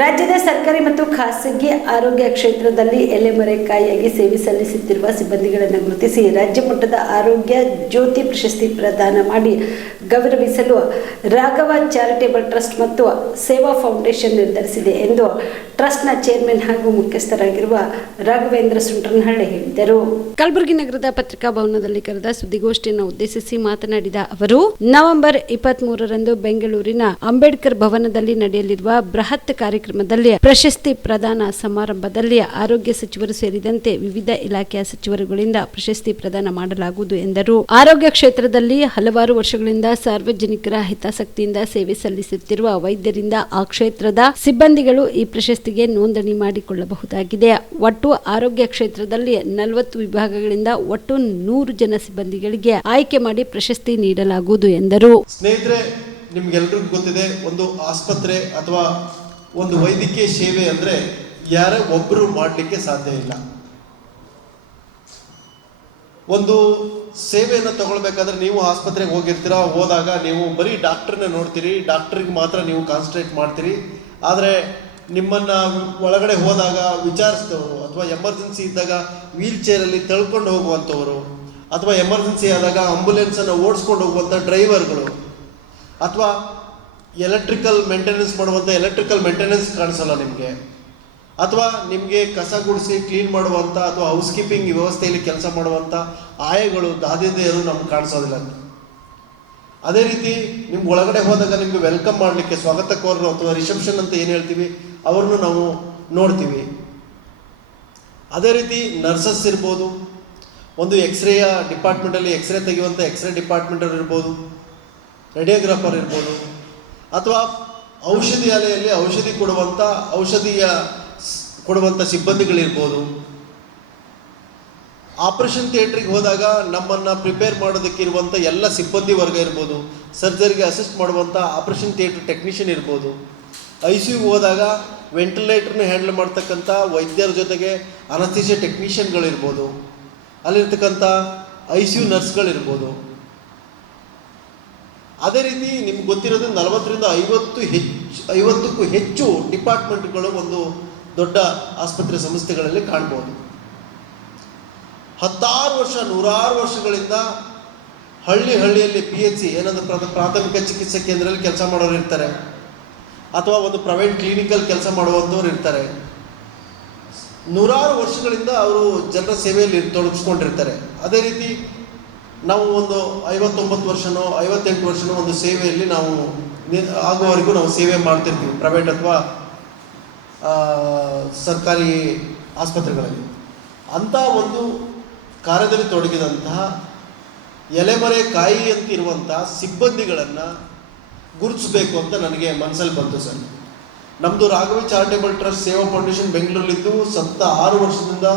ರಾಜ್ಯದ ಸರ್ಕಾರಿ ಮತ್ತು ಖಾಸಗಿ ಆರೋಗ್ಯ ಕ್ಷೇತ್ರದಲ್ಲಿ ಎಲೆಮರೆಕಾಯಿಯಾಗಿ ಸೇವೆ ಸಲ್ಲಿಸುತ್ತಿರುವ ಸಿಬ್ಬಂದಿಗಳನ್ನು ಗುರುತಿಸಿ ರಾಜ್ಯ ಮಟ್ಟದ ಆರೋಗ್ಯ ಜ್ಯೋತಿ ಪ್ರಶಸ್ತಿ ಪ್ರದಾನ ಮಾಡಿ ಗೌರವಿಸಲು ರಾಘವ ಚಾರಿಟೇಬಲ್ ಟ್ರಸ್ಟ್ ಮತ್ತು ಸೇವಾ ಫೌಂಡೇಶನ್ ನಿರ್ಧರಿಸಿದೆ ಎಂದು ಟ್ರಸ್ಟ್ನ ಚೇರ್ಮನ್ ಹಾಗೂ ಮುಖ್ಯಸ್ಥರಾಗಿರುವ ರಾಘವೇಂದ್ರ ಸುಂಟರನಹಳ್ಳಿ ಹೇಳಿದರು. ಕಲಬುರಗಿ ನಗರದ ಪತ್ರಿಕಾ ಭವನದಲ್ಲಿ ಕರೆದ ಸುದ್ದಿಗೋಷ್ಠಿಯನ್ನು ಉದ್ದೇಶಿಸಿ ಮಾತನಾಡಿದ ಅವರು, ನವೆಂಬರ್ ಇಪ್ಪತ್ತ್ ಮೂರರಂದು ಬೆಂಗಳೂರಿನ ಅಂಬೇಡ್ಕರ್ ಭವನದಲ್ಲಿ ನಡೆಯಲಿರುವ ಬೃಹತ್ ಕಾರ್ಯಕ್ರಮದಲ್ಲಿ ಪ್ರಶಸ್ತಿ ಪ್ರದಾನ ಸಮಾರಂಭದಲ್ಲಿ ಆರೋಗ್ಯ ಸಚಿವರು ಸೇರಿದಂತೆ ವಿವಿಧ ಇಲಾಖೆಯ ಸಚಿವರುಗಳಿಂದ ಪ್ರಶಸ್ತಿ ಪ್ರದಾನ ಮಾಡಲಾಗುವುದು ಎಂದರು. ಆರೋಗ್ಯ ಕ್ಷೇತ್ರದಲ್ಲಿ ಹಲವಾರು ವರ್ಷಗಳಿಂದ ಸಾರ್ವಜನಿಕರ ಹಿತಾಸಕ್ತಿಯಿಂದ ಸೇವೆ ಸಲ್ಲಿಸುತ್ತಿರುವ ವೈದ್ಯರಿಂದ ಆ ಕ್ಷೇತ್ರದ ಸಿಬ್ಬಂದಿಗಳು ಈ ಪ್ರಶಸ್ತಿಗೆ ನೋಂದಣಿ ಮಾಡಿಕೊಳ್ಳಬಹುದಾಗಿದೆ. ಒಟ್ಟು ಆರೋಗ್ಯ ಕ್ಷೇತ್ರದಲ್ಲಿ ನಲವತ್ತು ವಿಭಾಗಗಳಿಂದ ಒಟ್ಟು ನೂರು ಜನ ಸಿಬ್ಬಂದಿಗಳಿಗೆ ಆಯ್ಕೆ ಮಾಡಿ ಪ್ರಶಸ್ತಿ ನೀಡಲಾಗುವುದು ಎಂದರು. ಸ್ನೇಹಿತರೆ, ನಿಮ್ಗೆಲ್ರಿಗೂ ಗೊತ್ತಿದೆ, ಒಂದು ಆಸ್ಪತ್ರೆ ಅಥವಾ ಒಂದು ವೈದ್ಯಕೀಯ ಸೇವೆ ಅಂದ್ರೆ ಯಾರ ಒಬ್ಬರು ಮಾಡಲಿಕ್ಕೆ ಸಾಧ್ಯ ಇಲ್ಲ. ಒಂದು ಸೇವೆಯನ್ನು ತಗೊಳ್ಬೇಕಾದ್ರೆ ನೀವು ಆಸ್ಪತ್ರೆಗೆ ಹೋಗಿರ್ತೀರಾ ಹೋದಾಗ ನೀವು ಬರೀ ಡಾಕ್ಟರ್ನ ನೋಡ್ತೀರಿ ಡಾಕ್ಟರ್ಗೆ ಮಾತ್ರ ನೀವು ಕಾನ್ಸಂಟ್ರೇಟ್ ಮಾಡ್ತೀರಿ. ಆದರೆ ನಿಮ್ಮನ್ನ ಒಳಗಡೆ ಹೋದಾಗ ವಿಚಾರಿಸಿದವರು ಅಥವಾ ಎಮರ್ಜೆನ್ಸಿ ಇದ್ದಾಗ ವೀಲ್ ಚೇರಲ್ಲಿ ತಳ್ಕೊಂಡು ಹೋಗುವಂಥವರು ಅಥವಾ ಎಮರ್ಜೆನ್ಸಿ ಆದಾಗ ಆಂಬುಲೆನ್ಸನ್ನು ಓಡಿಸ್ಕೊಂಡು ಹೋಗುವಂಥ ಡ್ರೈವರ್ಗಳು ಅಥವಾ ಎಲೆಕ್ಟ್ರಿಕಲ್ ಮೇಂಟೆನೆನ್ಸ್ ಮಾಡುವಂಥ ಎಲೆಕ್ಟ್ರಿಕಲ್ ಮೇಂಟೆನೆನ್ಸ್ ಕಾಣಿಸಲ್ಲ ನಿಮಗೆ. ಅಥವಾ ನಿಮಗೆ ಕಸ ಗುಡಿಸಿ ಕ್ಲೀನ್ ಮಾಡುವಂಥ ಅಥವಾ ಹೌಸ್ ಕೀಪಿಂಗ್ ವ್ಯವಸ್ಥೆಯಲ್ಲಿ ಕೆಲಸ ಮಾಡುವಂಥ ಆಯಗಳು ದಾದಿದೆಯರು ನಮ್ಗೆ ಕಾಣಿಸೋದಿಲ್ಲ. ಅದೇ ರೀತಿ ನಿಮ್ಗೆ ಒಳಗಡೆ ಹೋದಾಗ ನಿಮಗೆ ವೆಲ್ಕಮ್ ಮಾಡಲಿಕ್ಕೆ ಸ್ವಾಗತ ಕೋರರು ಅಥವಾ ರಿಸೆಪ್ಷನ್ ಅಂತ ಏನು ಹೇಳ್ತೀವಿ, ಅವ್ರನ್ನು ನಾವು ನೋಡ್ತೀವಿ. ಅದೇ ರೀತಿ ನರ್ಸಸ್ ಇರ್ಬೋದು, ಒಂದು ಎಕ್ಸ್ರೇಯ ಡಿಪಾರ್ಟ್ಮೆಂಟಲ್ಲಿ ಎಕ್ಸ್ರೇ ತೆಗೆಯುವಂಥ ಎಕ್ಸ್ರೇ ಡಿಪಾರ್ಟ್ಮೆಂಟಲ್ಲಿ ಇರ್ಬೋದು ರೇಡಿಯೋಗ್ರಾಫರ್ ಇರ್ಬೋದು ಅಥವಾ ಔಷಧಿಯಾಲಯಲ್ಲಿ ಔಷಧಿ ಕೊಡುವಂಥ ಔಷಧಿಯ ಕೊಡುವಂಥ ಸಿಬ್ಬಂದಿಗಳಿರ್ಬೋದು. ಆಪರೇಷನ್ ಥಿಯೇಟ್ರಿಗೆ ಹೋದಾಗ ನಮ್ಮನ್ನು ಪ್ರಿಪೇರ್ ಮಾಡೋದಕ್ಕಿರುವಂಥ ಎಲ್ಲ ಸಿಬ್ಬಂದಿ ವರ್ಗ ಇರ್ಬೋದು. ಸರ್ಜರಿಗೆ ಅಸಿಸ್ಟ್ ಮಾಡುವಂಥ ಆಪರೇಷನ್ ಥಿಯೇಟ್ರ್ ಟೆಕ್ನಿಷಿಯನ್ ಇರ್ಬೋದು. ಐ ಸಿ ಯು ಹೋದಾಗ ವೆಂಟಿಲೇಟರ್ನ ಹ್ಯಾಂಡಲ್ ಮಾಡ್ತಕ್ಕಂಥ ವೈದ್ಯರ ಜೊತೆಗೆ ಅನಸ್ಥಿಷಿಯ ಟೆಕ್ನಿಷಿಯನ್ಗಳಿರ್ಬೋದು. ಅಲ್ಲಿರ್ತಕ್ಕಂಥ ಐ ಸಿ ಯು ನರ್ಸ್ಗಳಿರ್ಬೋದು. ಅದೇ ರೀತಿ ನಿಮ್ಗೆ ಗೊತ್ತಿರೋದು ನಲವತ್ತರಿಂದ ಐವತ್ತು ಹೆಚ್ಚು, ಐವತ್ತಕ್ಕೂ ಹೆಚ್ಚು ಡಿಪಾರ್ಟ್ಮೆಂಟ್ಗಳು ಒಂದು ದೊಡ್ಡ ಆಸ್ಪತ್ರೆ ಸಂಸ್ಥೆಗಳಲ್ಲಿ ಕಾಣ್ಬೋದು. ಹತ್ತಾರು ವರ್ಷ, ನೂರಾರು ವರ್ಷಗಳಿಂದ ಹಳ್ಳಿ ಹಳ್ಳಿಯಲ್ಲಿ ಪಿ ಎಚ್ ಸಿ ಏನಂದ್ರೆ ಪ್ರ- ಪ್ರಾಥಮಿಕ ಚಿಕಿತ್ಸಾ ಕೇಂದ್ರದಲ್ಲಿ ಕೆಲಸ ಮಾಡೋರು ಇರ್ತಾರೆ. ಅಥವಾ ಒಂದು ಪ್ರೈವೇಟ್ ಕ್ಲಿನಿಕಲ್ ಕೆಲಸ ಮಾಡುವಂಥವ್ರು ಇರ್ತಾರೆ. ನೂರಾರು ವರ್ಷಗಳಿಂದ ಅವರು ಜನರ ಸೇವೆಯಲ್ಲಿ ತೊಡಗಿಸ್ಕೊಂಡಿರ್ತಾರೆ. ಅದೇ ರೀತಿ ನಾವು ಒಂದು ಐವತ್ತೊಂಬತ್ತು ವರ್ಷನೋ, ಐವತ್ತೆಂಟು ವರ್ಷನೋ ಒಂದು ಸೇವೆಯಲ್ಲಿ ನಾವು ಆಗುವವರೆಗೂ ನಾವು ಸೇವೆ ಮಾಡ್ತಿರ್ತೀವಿ. ಪ್ರೈವೇಟ್ ಅಥವಾ ಸರ್ಕಾರಿ ಆಸ್ಪತ್ರೆಗಳಲ್ಲಿ. ಅಂಥ ಒಂದು ಕಾರ್ಯದಲ್ಲಿ ತೊಡಗಿದಂತಹ ಎಲೆಮರೆ ಕಾಯಿ ಅಂತಿರುವಂತಹ ಸಿಬ್ಬಂದಿಗಳನ್ನು ಗುರುತಿಸಬೇಕು ಅಂತ ನನಗೆ ಮನಸ್ಸಲ್ಲಿ ಬಂತು ಸರ್. ನಮ್ಮದು Raghavi charitable trust Seva foundation ಬೆಂಗಳೂರಲ್ಲಿದ್ದು ಸತ್ತ ಆರು ವರ್ಷದಿಂದ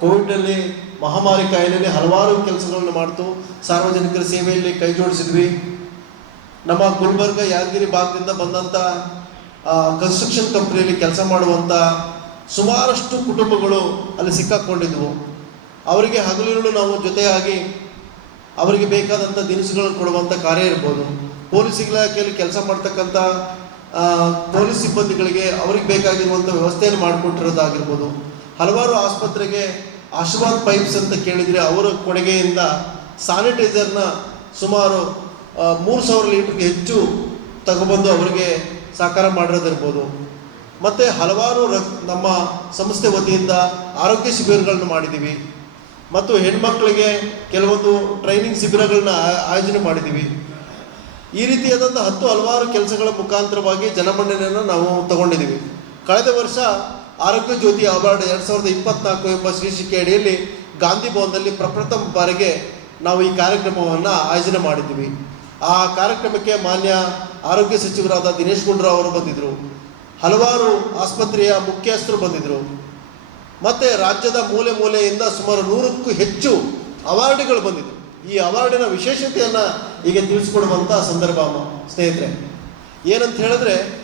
ಕೋವಿಡ್ನಲ್ಲಿ ಮಹಾಮಾರಿ ಕಾಯಿಲೆಯಲ್ಲಿ ಹಲವಾರು ಕೆಲಸಗಳನ್ನು ಮಾಡ್ತು. ಸಾರ್ವಜನಿಕರ ಸೇವೆಯಲ್ಲಿ ಕೈ ಜೋಡಿಸಿದ್ವಿ. ನಮ್ಮ ಗುಲ್ಬರ್ಗ, ಯಾದಗಿರಿ ಭಾಗದಿಂದ ಬಂದಂಥ ಕನ್ಸ್ಟ್ರಕ್ಷನ್ ಕಂಪ್ನಿಯಲ್ಲಿ ಕೆಲಸ ಮಾಡುವಂಥ ಸುಮಾರಷ್ಟು ಕುಟುಂಬಗಳು ಅಲ್ಲಿ ಸಿಕ್ಕಾಕೊಂಡಿದ್ವು. ಅವರಿಗೆ ಹಗಲಿರುಳು ನಾವು ಜೊತೆಯಾಗಿ ಅವರಿಗೆ ಬೇಕಾದಂಥ ದಿನಸುಗಳನ್ನು ಕೊಡುವಂಥ ಕಾರ್ಯ ಇರ್ಬೋದು. ಪೊಲೀಸ್ ಇಲಾಖೆಯಲ್ಲಿ ಕೆಲಸ ಮಾಡ್ತಕ್ಕಂಥ ಪೊಲೀಸ್ ಸಿಬ್ಬಂದಿಗಳಿಗೆ ಅವ್ರಿಗೆ ಬೇಕಾಗಿರುವಂಥ ವ್ಯವಸ್ಥೆಯನ್ನು ಮಾಡಿಕೊಟ್ಟಿರೋದಾಗಿರ್ಬೋದು. ಹಲವಾರು ಆಸ್ಪತ್ರೆಗೆ ಆಶೀರ್ವಾದ್ ಪೈಪ್ಸ್ ಅಂತ ಕೇಳಿದರೆ ಅವರ ಕೊಡುಗೆಯಿಂದ ಸ್ಯಾನಿಟೈಸರ್ನ ಸುಮಾರು ಮೂರು ಸಾವಿರ ಲೀಟ್ರ್ಗೆ ಹೆಚ್ಚು ತಗೊಬಂದು ಅವರಿಗೆ ಸಹಕಾರ ಮಾಡಿರೋದಿರ್ಬೋದು. ಮತ್ತು ಹಲವಾರು ರಕ್, ನಮ್ಮ ಸಂಸ್ಥೆ ವತಿಯಿಂದ ಆರೋಗ್ಯ ಶಿಬಿರಗಳನ್ನು ಮಾಡಿದ್ದೀವಿ ಮತ್ತು ಹೆಣ್ಮಕ್ಳಿಗೆ ಕೆಲವೊಂದು ಟ್ರೈನಿಂಗ್ ಶಿಬಿರಗಳನ್ನ ಆಯೋಜನೆ ಮಾಡಿದ್ದೀವಿ ಈ ರೀತಿಯಾದಂಥ ಹತ್ತು ಹಲವಾರು ಕೆಲಸಗಳ ಮುಖಾಂತರವಾಗಿ ಜನಮನ್ನಣೆಯನ್ನು ನಾವು ತಗೊಂಡಿದ್ದೀವಿ ಕಳೆದ ವರ್ಷ ಆರೋಗ್ಯ ಜ್ಯೋತಿ ಅವಾರ್ಡ್ ಎರಡು ಸಾವಿರದ ಇಪ್ಪತ್ನಾಲ್ಕು ಎಂಬ ಶೀರ್ಷಿಕೆ ಅಡಿಯಲ್ಲಿ ಗಾಂಧಿ ಭವನದಲ್ಲಿ ಪ್ರಪ್ರಥಮ ಬಾರಿಗೆ ನಾವು ಈ ಕಾರ್ಯಕ್ರಮವನ್ನು ಆಯೋಜನೆ ಮಾಡಿದ್ದೀವಿ ಆ ಕಾರ್ಯಕ್ರಮಕ್ಕೆ ಮಾನ್ಯ ಆರೋಗ್ಯ ಸಚಿವರಾದ ದಿನೇಶ್ ಗುಂಡೂರಾವ್ ಅವರು ಬಂದಿದ್ದರು ಹಲವಾರು ಆಸ್ಪತ್ರೆಯ ಮುಖ್ಯಸ್ಥರು ಬಂದಿದ್ದರು ಮತ್ತು ರಾಜ್ಯದ ಮೂಲೆ ಮೂಲೆಯಿಂದ ಸುಮಾರು ನೂರಕ್ಕೂ ಹೆಚ್ಚು ಅವಾರ್ಡ್ಗಳು ಬಂದಿದ್ದವು ಈ ಅವಾರ್ಡಿನ ವಿಶೇಷತೆಯನ್ನು ಈಗ ತಿಳಿಸ್ಕೊಡುವಂಥ ಸಂದರ್ಭ ಸ್ನೇಹಿತರೆ, ಏನಂತ ಹೇಳಿದ್ರೆ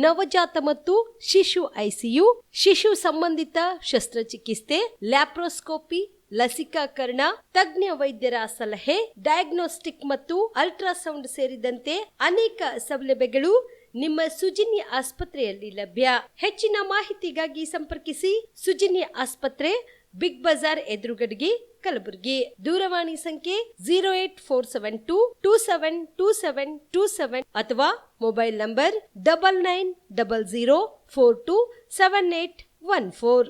ನವಜಾತ ಮತ್ತು ಶಿಶು ಐಸಿಯು, ಶಿಶು ಸಂಬಂಧಿತ ಶಸ್ತ್ರಚಿಕಿತ್ಸೆ, ಲ್ಯಾಪ್ರೋಸ್ಕೋಪಿ, ಲಸಿಕಾಕರಣ, ತಜ್ಞ ವೈದ್ಯರ ಸಲಹೆ, ಡಯಾಗ್ನೋಸ್ಟಿಕ್ ಮತ್ತು ಅಲ್ಟ್ರಾಸೌಂಡ್ ಸೇರಿದಂತೆ ಅನೇಕ ಸೌಲಭ್ಯಗಳು ನಿಮ್ಮ ಸುಜಿನಿ ಆಸ್ಪತ್ರೆಯಲ್ಲಿ ಲಭ್ಯ. ಹೆಚ್ಚಿನ ಮಾಹಿತಿಗಾಗಿ ಸಂಪರ್ಕಿಸಿ ಸುಜಿನಿ ಆಸ್ಪತ್ರೆ, ಬಿಗ್ ಬಜಾರ್ ಎದುರುಗಡೆಗೆ, ಕಲಬುರಗಿ. ದೂರವಾಣಿ ಸಂಖ್ಯೆ zero eight four seven two two seven two seven two seven ಅಥವಾ Mobile number double nine double zero four two seven eight one four.